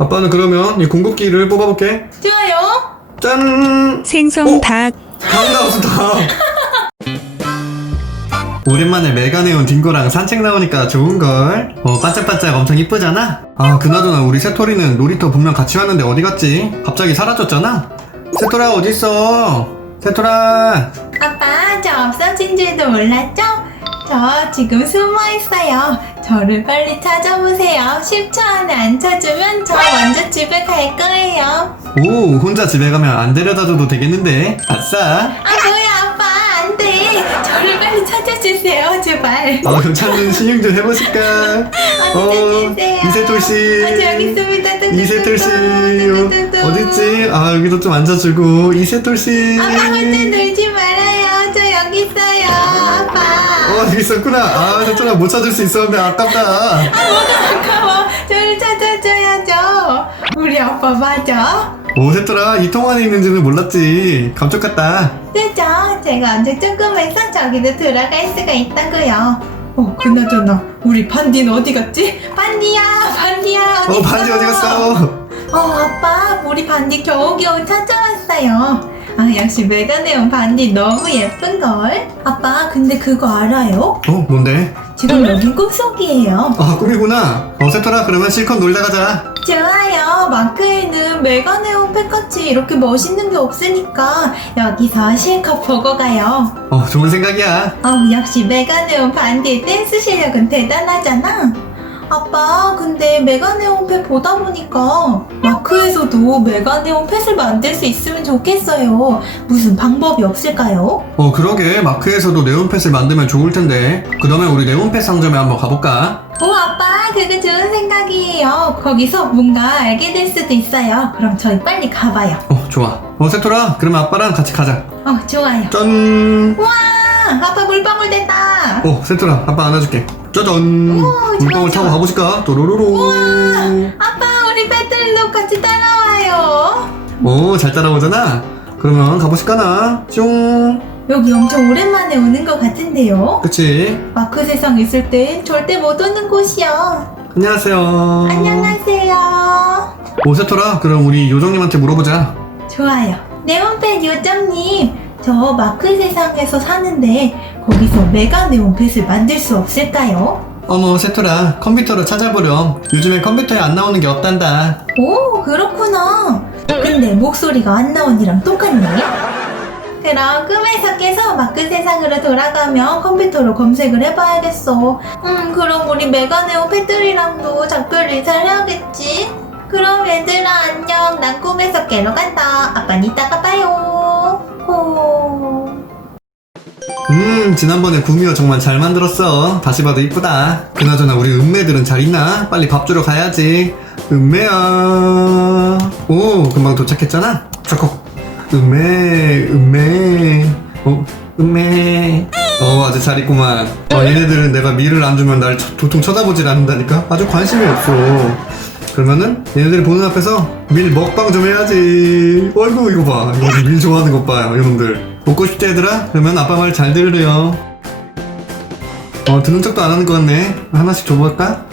아빠는 그러면 이 궁극기를 뽑아볼게. 좋아요. 짠! 생선 어? 닭, 반갑습니다. 오랜만에 메가네온 딩고랑 산책 나오니까 좋은걸. 어, 반짝반짝 엄청 이쁘잖아? 아, 그나저나 우리 새토리는 놀이터 분명 같이 왔는데 어디 갔지? 갑자기 사라졌잖아? 새토라, 어딨어? 새토라! 아빠, 저 없어진 줄도 몰랐죠? 저 지금 숨어 있어요. 저를 빨리 찾아보세요. 10초 안에 안 찾으면 저 먼저 집에 갈 거예요. 오, 혼자 집에 가면 안 데려다줘도 되겠는데? 아싸! 아 뭐야 아빠 안 돼. 저를 빨리 찾아주세요 제발. 아, 그럼 찾는 신용 좀 해보실까? 어, 어 이세돌 씨. 아, 저 여기 있습니다. 이세돌씨! 어딨지? 아, 여기도 좀 앉아주고. 이세돌 씨. 아빠 혼자 놀지 말아요. 저 여기 있어요. 어, 여기 있었구나. 아, 세토라 못 찾을 수 있었는데 아깝다. 아까워. 저를 찾아줘야죠. 우리 아빠 맞아? 오, 세토라 이통 안에 있는지는 몰랐지. 감쪽 같다. 그죠? 제가 언제 조금 해서 저기도 들어갈 수가 있다고요. 어, 그나저나 우리 반디는 어디 갔지? 반디야, 반디야 어디 어, 반지 어디 갔어? 어, 아빠, 우리 반디 겨우겨우 찾아왔어요. 아, 역시 메가네온 반디 너무 예쁜걸? 아빠, 근데 그거 알아요? 어, 뭔데? 지금 여긴 꿈속이에요. 아, 꿈이구나. 어, 세토라 그러면 실컷 놀다 가자. 좋아요. 마크에는 메가네온 펫같이 이렇게 멋있는 게 없으니까 여기서 실컷 보고 가요. 어, 좋은 생각이야. 어우, 역시 메가네온 반디의 댄스 실력은 대단하잖아. 아빠, 근데 메가네온 펫 보다 보니까 마크에서도 메가네온 펫을 만들 수 있으면 좋겠어요. 무슨 방법이 없을까요? 어, 그러게. 마크에서도 네온펫을 만들면 좋을 텐데. 그러면 우리 네온펫 상점에 한번 가볼까? 오, 아빠, 그거 좋은 생각이에요. 거기서 뭔가 알게 될 수도 있어요. 그럼 저희 빨리 가봐요. 어, 좋아. 어, 세토라 그러면 아빠랑 같이 가자. 어, 좋아요. 짠! 우와, 아빠 물방울 됐다. 어, 세토라 아빠 안아줄게. 짜잔! 좋아, 물방울 타고 좋아. 가보실까? 또로로로. 아빠, 우리 펫들도 같이 따라와요. 오, 잘 따라오잖아. 그러면 가보실까나? 뿅. 여기 엄청 오랜만에 오는 것 같은데요? 그치? 마크 세상 있을 땐 절대 못 오는 곳이요. 안녕하세요. 안녕하세요. 오, 세토라 그럼 우리 요정님한테 물어보자. 좋아요. 네온펫 요정님, 저 마크 세상에서 사는데 거기서 메가 네온 펫을 만들 수 없을까요? 어머, 세토라 컴퓨터로 찾아보렴. 요즘에 컴퓨터에 안 나오는 게 없단다. 오, 그렇구나. 근데 목소리가 안 나오니랑 똑같네. 그럼 꿈에서 깨서 마크 세상으로 돌아가면 컴퓨터로 검색을 해봐야겠어. 음, 그럼 우리 메가네온 펫들이랑도 작별 인사를 해야겠지. 그럼 얘들아 안녕. 난 꿈에서 깨러 간다. 아빠는 이따가 봐요. 음, 지난번에 구미호 정말 잘 만들었어. 다시 봐도 이쁘다. 그나저나 우리 은매들은 잘 있나? 빨리 밥 주러 가야지. 은매야. 오, 금방 도착했잖아. 초코. 은매, 은매. 어, 은매. 어, 아주 잘 있구만. 어, 얘네들은 내가 밀을 안 주면 날 쳐- 도통 쳐다보질 않는다니까? 아주 관심이 없어. 그러면은 얘네들이 보는 앞에서 밀 먹방 좀 해야지. 어이구 이거 봐. 이거 밀 좋아하는 것 봐요, 여러분들. 먹고 싶지 얘들아? 그러면 아빠 말 잘 들으래요. 어 듣는 척도 안 하는 것 같네. 하나씩 줘볼까?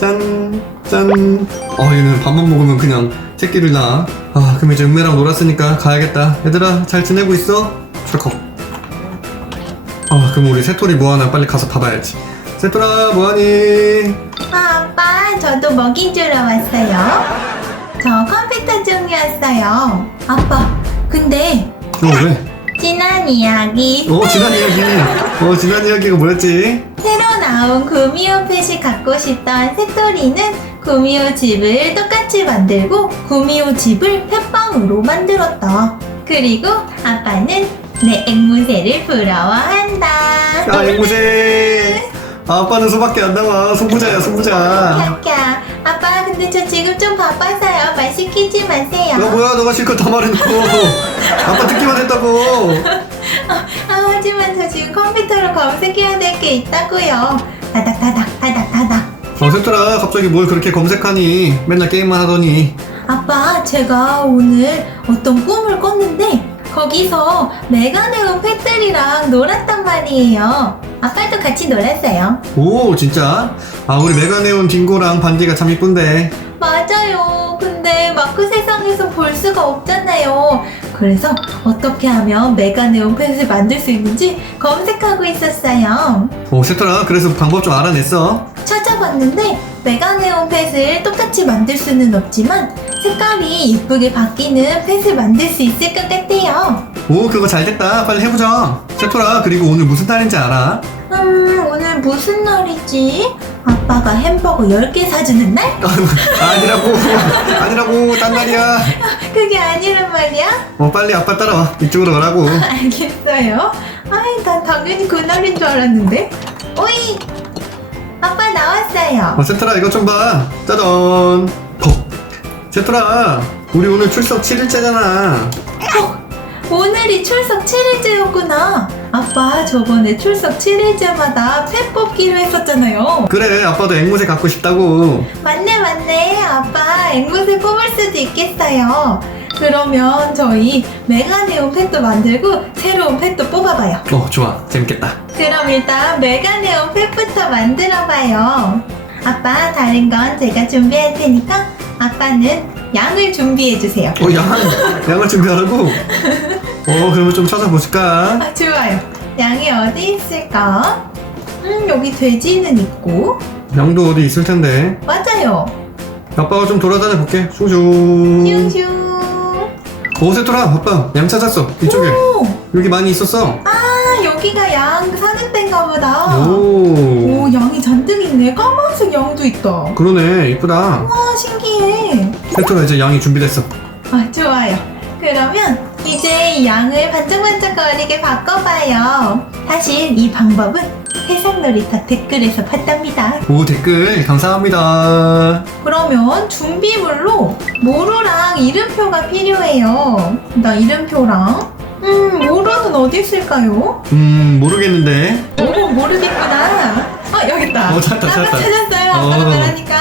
짠, 짠. 어 얘는 밥만 먹으면 그냥 새끼를 낳아. 아 그럼 이제 은매랑 놀았으니까 가야겠다. 얘들아 잘 지내고 있어? 철컥. 아 그럼 우리 새토리 뭐하나 빨리 가서 봐봐야지. 새토라 뭐하니? 아, 아빠, 저도 먹이 주러 왔어요. 저 컴퓨터 중이었어요. 아빠, 근데 어 왜? 지난 이야기 어 지난 이야기. 어 지난 이야기가 뭐였지? 새로 나온 구미호 펫이 갖고 싶던 새토리는 구미호 집을 똑같이 만들고 구미호 집을 펫방으로 만들었다. 그리고 아빠는 내 앵무새를 부러워한다. 야 앵무새. 아빠는 소밖에 안 나와. 소부자야 소부자. 캬캬. 아빠 근데 저 지금 좀 바빠서요. 말 시키지 마세요. 야 뭐야 너가 실컷 다 말해놓고 아빠 듣기만 했다고. 아, 하지만 저 지금 컴퓨터로 검색해야 될 게 있다고요. 다닥 다닥 다닥 다닥. 어 세토라 갑자기 뭘 그렇게 검색하니? 맨날 게임만 하더니. 아빠, 제가 오늘 어떤 꿈을 꿨는데 거기서 메가네온 펫들이랑 놀았단 말이에요. 아빠도 같이 놀았어요. 오 진짜? 아 우리 메가네온 딩고랑 반디가 참 이쁜데. 맞아요. 근데 마크 세상에서 볼 수가 없잖아요. 그래서 어떻게 하면 메가네온 펫을 만들 수 있는지 검색하고 있었어요. 오 세토라 그래서 방법 좀 알아냈어 찾아봤는데 메가네온 펫을 똑같이 만들 수는 없지만 색깔이 이쁘게 바뀌는 펫을 만들 수 있을 것 같아요. 오 그거 잘 됐다 빨리 해보자 세토라 그리고 오늘 무슨 날인지 알아? 음, 오늘 무슨 날이지? 아빠가 햄버거 10개 사주는 날? 아니라고 아니라고 딴 날이야 그게 아니란 말이야? 어 빨리 아빠 따라와 이쪽으로 가라고 알겠어요. 아이, 난 당연히 그날인 줄 알았는데. 오이! 아빠 나왔어요. 어 세토라 이것 좀봐 짜잔 퍽 세토라 우리 오늘 출석 7일째잖아 오늘이 출석 7일째였구나. 아빠 저번에 출석 7일째마다 펫 뽑기로 했었잖아요. 그래 아빠도 앵무새 갖고 싶다고 맞네, 맞네. 아빠 앵무새 뽑을 수도 있겠어요. 그러면 저희 메가네온 펫도 만들고 새로운 펫도 뽑아봐요. 어 좋아 재밌겠다 그럼 일단 메가네온 펫부터 만들어봐요. 아빠 다른 건 제가 준비할 테니까 아빠는 양을 준비해 주세요. 어 양, 양을 준비하라고? 어 그러면 좀 찾아보실까? 아, 좋아요. 양이 어디 있을까? 음, 여기 돼지는 있고. 양도 어디 있을 텐데 맞아요. 아빠가 좀 돌아다녀 볼게 슝슝 슝슝. 오 세토라 아빠 양 찾았어 이쪽에 오, 여기 많이 있었어 아, 여기가 양 사는 데인가 보다. 오 오, 양이 잔뜩 있네. 까만색 양도 있다. 그러네 이쁘다 와, 신기해. 세토라 이제 양이 준비됐어 아, 좋아요. 그러면 이제 이 양을 반짝반짝거리게 바꿔봐요. 사실 이 방법은 세상 놀이터 댓글에서 봤답니다. 오 댓글 감사합니다 그러면 준비물로 모루랑 이름표가 필요해요. 나 이름표랑 음 모루는 어디 있을까요? 음 모르겠는데 오 모르겠구나. 어 여기 있다. 어, 찾았다, 아까 찾았다. 찾았어요. 아빠가 어. 말하니까.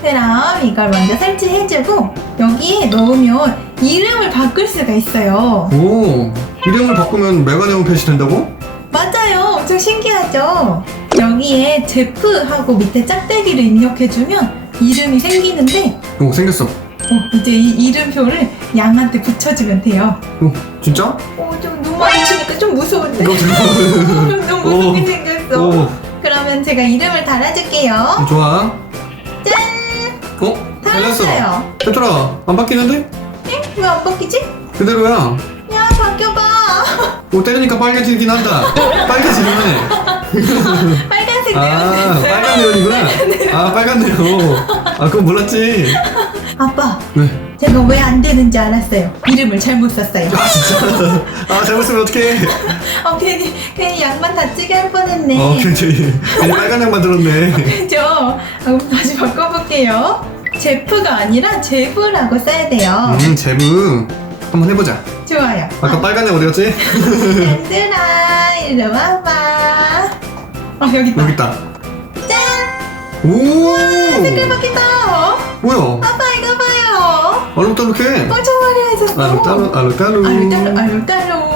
그럼 이걸 먼저 설치해주고 여기에 넣으면 이름을 바꿀 수가 있어요. 오 이름을 바꾸면 메가네온 펫이 된다고? 맞아요. 엄청 신기하죠? 여기에 제프 하고 밑에 짝대기를 입력해주면 이름이 생기는데 오 생겼어 어, 이제 이 이름표를 양한테 붙여주면 돼요. 오 진짜? 어, 좀눈 마주치니까 좀 무서운데? 이거 들어 너무 무섭게 오. 생겼어. 오 그러면 제가 이름을 달아줄게요. 좋아 짠! 어? 달았어요. 세토라 안 바뀌는데? 왜안 바뀌지? 그대로야 야, 바뀌어봐. 오 때리니까 빨개지긴 한다 빨개지네 빨간색 아 내용 됐어요. 빨간 네온이구나 아 빨간 네온 아 그건 몰랐지 아빠, 네. 제가 왜 안 되는지 알았어요. 이름을 잘못 썼어요. 아 진짜 아 잘못 쓰면 어떡해 어, 괜히, 괜히 양만 다치게 할 뻔했네. 어 괜히 빨간 양 만들었네 그죠? 아, 그럼 다시 바꿔볼게요. 제프가 아니라 제프라고 써야 돼요. 음 제부 한번 해보자 좋아요. 아까 빨간 양 어디 갔지? 얘들아, 이리 와봐. 어, 여기 있다. 여기 있다 오 색깔 바뀌다. 뭐야 이거 봐요. 엄청 화려해졌어. 알록달록 알록달록 알록달록, 알록달록.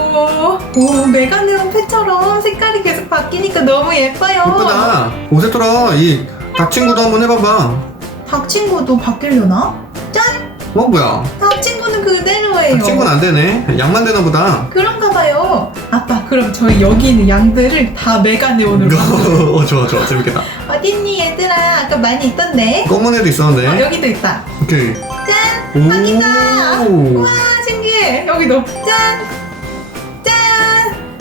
오, 메가네온 펫처럼 색깔이 계속 바뀌니까 너무 예뻐요. 예쁘다 오세토라 이 닭친구도 한번 해봐봐 닭 친구도 바뀌려나? 짠! 어 뭐야 닭 친구는 그대로예요. 닭친구는 안 되네 양만 되나 보다 그런가 봐요. 아빠, 그럼 저희 여기 있는 양들을 다 메가네온으로. 바꿔요. 어 좋아 좋아 재밌겠다 어딨니, 얘들아? 아까 많이 있던데. 검은 애도 어, 있었는데 여기도 있다. 오케이 오, 와, 신기해. 여기도. 짠! 짠!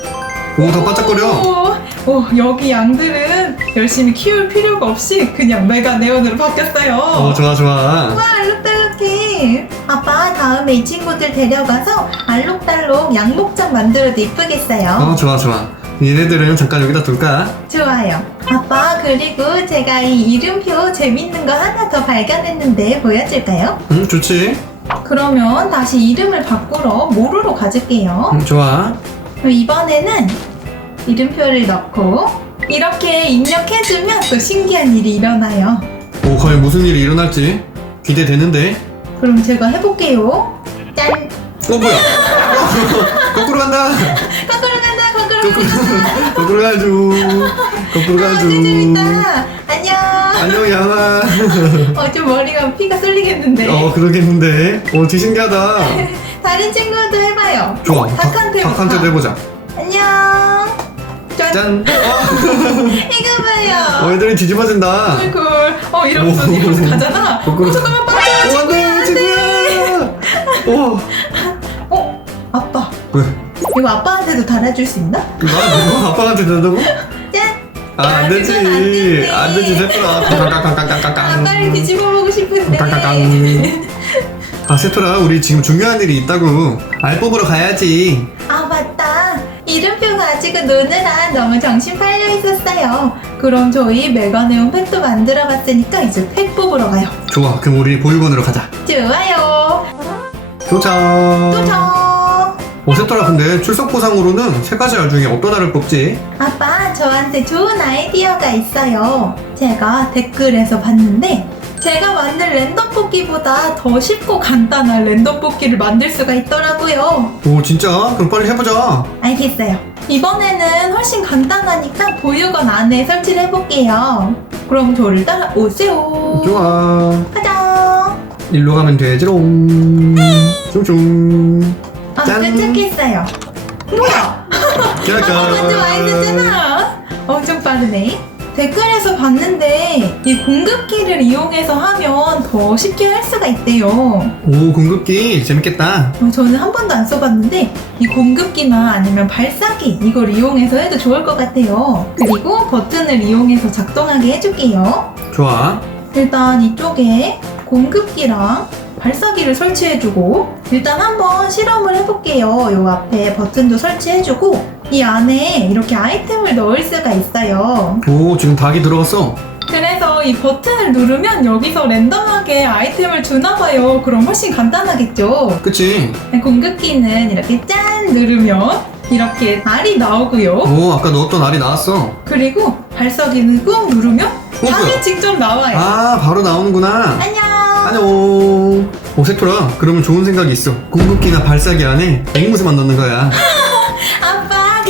오, 더 반짝거려. 오, 오, 여기 양들은 열심히 키울 필요가 없이 그냥 메가 네온으로 바뀌었어요. 어, 좋아, 좋아. 와, 알록달록해. 아빠, 다음에 이 친구들 데려가서 알록달록 양목장 만들어도 이쁘겠어요. 어, 좋아, 좋아. 얘네들은 잠깐 여기다 둘까? 좋아요. 아빠, 그리고 제가 이 이름표 재밌는 거 하나 더 발견했는데 보여줄까요? 응, 좋지. 그러면 다시 이름을 바꾸러 모루로 가줄게요. 응, 좋아. 그럼 이번에는 이름표를 넣고 이렇게 입력해주면 또 신기한 일이 일어나요. 오, 과연 무슨 일이 일어날지 기대되는데. 그럼 제가 해볼게요. 짠! 어, 뭐야? 어, 거꾸로 간다. 거꾸로 거꾸로 거꾸로, 간다. 거꾸로 아, 재밌다. 안녕. 안녕 양아. 어, 좀 머리가 피가 쏠리겠는데. 어 그러겠는데. 어 되게 신기하다. 다른 친구도 해봐요. 좋아. 닭한테 닭한테도 해보자. 안녕. 짠. 짠. 이거 봐요. 어 애들이 뒤집어진다. 아이고. 어, 이러면서, 오. 이러면서 가잖아. 어, 거꾸로. 잠깐만, 아빠한테도 달아줄 수 있나? 이거 뭐 아빠한테 된다고? 짠. 아, 안 아, 되지. 그건 안 되지. 안 되지, 세프라. 깡깡깡깡깡깡깡. 아빠를 뒤집어 보고 싶은데. 깡깡깡. 아, 세프라, 우리 지금 중요한 일이 있다고. 알 뽑으러 가야지. 아 맞다 이름표 가지고 노느라 너무 정신 팔려 있었어요 그럼 저희 메가네온 팩도 만들어 봤으니까 이제 팩 뽑으러 가요 좋아, 그럼 우리 보육원으로 가자. 좋아요 도착. 도착 어, 세프라, 근데 출석 보상으로는 세 가지 알 중에 어떤 알을 뽑지? 아빠 저한테 좋은 아이디어가 있어요 제가 댓글에서 봤는데 제가 만든 랜덤 뽑기보다 더 쉽고 간단한 랜덤 뽑기를 만들 수가 있더라고요 오, 진짜? 그럼 빨리 해보자. 알겠어요. 이번에는 훨씬 간단하니까 보육원 안에 설치를 해볼게요. 그럼 저를 따라오세요. 좋아. 가자. 일로 가면 되지롱. 슝슝. 아, 짠. 도착했어요. 뭐야? 아빠 먼저 와 있었잖아. 엄청 빠르네. 댓글에서 봤는데 이 공급기를 이용해서 하면 더 쉽게 할 수가 있대요. 오, 공급기. 재밌겠다. 어, 저는 한 번도 안 써봤는데 이 공급기나 아니면 발사기 이걸 이용해서 해도 좋을 것 같아요. 그리고 버튼을 이용해서 작동하게 해줄게요. 좋아. 일단 이쪽에 공급기랑 발사기를 설치해주고 일단 한번 실험을 해볼게요. 요 앞에 버튼도 설치해주고 이 안에 이렇게 아이템을 넣을 수가 있어요. 오, 지금 닭이 들어갔어. 그래서 이 버튼을 누르면 여기서 랜덤하게 아이템을 주나봐요. 그럼 훨씬 간단하겠죠? 그치? 공급기는 이렇게 짠 누르면 이렇게 알이 나오고요. 오, 아까 넣었던 알이 나왔어. 그리고 발사기는 꾹 누르면 뭐야? 닭이 직접 나와요. 아, 바로 나오는구나. 안녕. 안녕. 오, 세토라. 그러면 좋은 생각이 있어. 공급기나 발사기 안에 앵무새만 넣는 거야. 아빠 캬,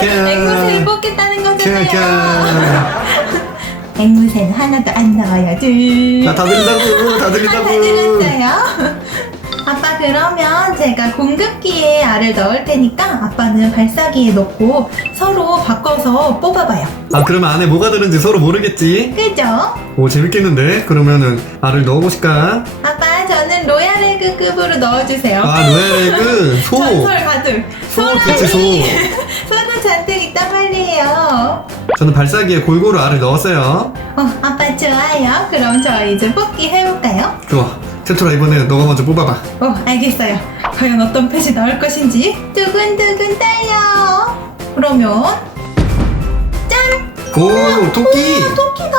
그냥 캬. 앵무새를 뽑겠다는 거잖아요. 앵무새는 하나도 안 나와요. 둘. 나다 들린다고, 다 아, 다 들린다고. 들었어요. 아빠 그러면 제가 공급기에 알을 넣을 테니까 아빠는 발사기에 넣고 서로 바꿔서 뽑아봐요. 아, 그러면 안에 뭐가 들은지 서로 모르겠지? 그죠? 오, 재밌겠는데? 그러면은 알을 넣어보실까? 아빠 저는 로얄 에그급으로 넣어주세요. 아, 노엘에그 소. 전설 가득. 소, 그치, 소. 소는 잔뜩 있단 말이에요. 저는 발사기에 골고루 알을 넣었어요. 어, 아빠 좋아요. 그럼 저희 이제 뽑기 해볼까요? 좋아. 세토라 이번에 너가 먼저 뽑아봐. 어, 알겠어요. 과연 어떤 펫이 나올 것인지 두근두근 떨려. 그러면 짠! 오, 토끼. 아, 토끼다.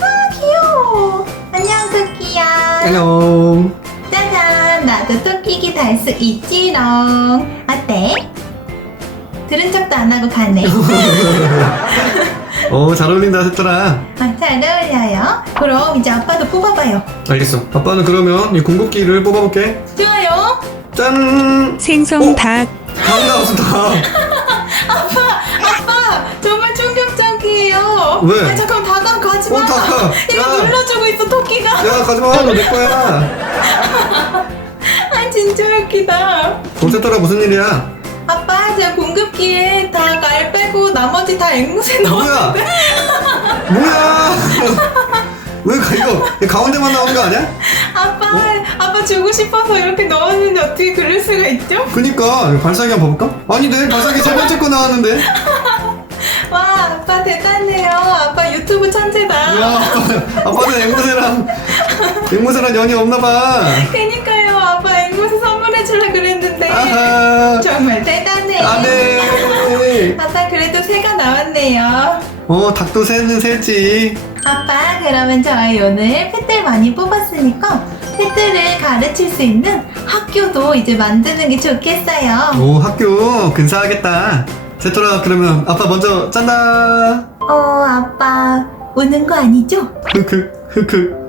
아, 귀여워. 안녕, 토끼야. 안녕. 짜잔, 나도 토끼기 달 수 있지롱. 어때? 들은 척도 안 하고 가네. 오, 잘 어울린다, 세토라. 아, 잘 어울려요. 그럼 이제 아빠도 뽑아봐요. 알겠어. 아빠는 그러면 이 공급기를 뽑아볼게. 좋아요. 짠! 생선 닭닭 나왔어, 닭. 아빠, 정말 충격적이에요. 왜? 아, 잠깐 다가 가지 마. 어, 다가. 이거 야. 눌러주고 있어 토끼가. 야, 가지마. 너내 거야. 아 진짜 웃기다. 어, 세토라 무슨 일이야? 아빠, 제 공급기에 닭알 빼고 나머지 다 앵무새 넣어. 뭐야? 뭐야? 왜 가- 이거 이 가운데만 나오는 거 아니야? 아빠, 아빠 주고 싶어서 이렇게 넣었는데 어떻게 그럴 수가 있죠? 그니까 발사기 한번 봐볼까? 아니네 발사기 세 번째 거 나왔는데 와, 아빠 대단해요. 아빠 유튜브 천재다. 야 아빠, 아빠는 앵무새랑 앵무새랑 연이 없나 봐 그니까요, 아빠 앵무새 선물 해 줄라 그랬는데 아하 정말 대단해. 안돼 아빠 그래도 새가 나왔네요. 어 닭도 새는 새지 아빠 그러면 저희 오늘 펫들 많이 뽑았으니까 펫들을 가르칠 수 있는 학교도 이제 만드는 게 좋겠어요. 오 학교 근사하겠다 세토라 그러면 아빠 먼저 짠다 어 아빠 우는 거 아니죠? 흑흑 흑흑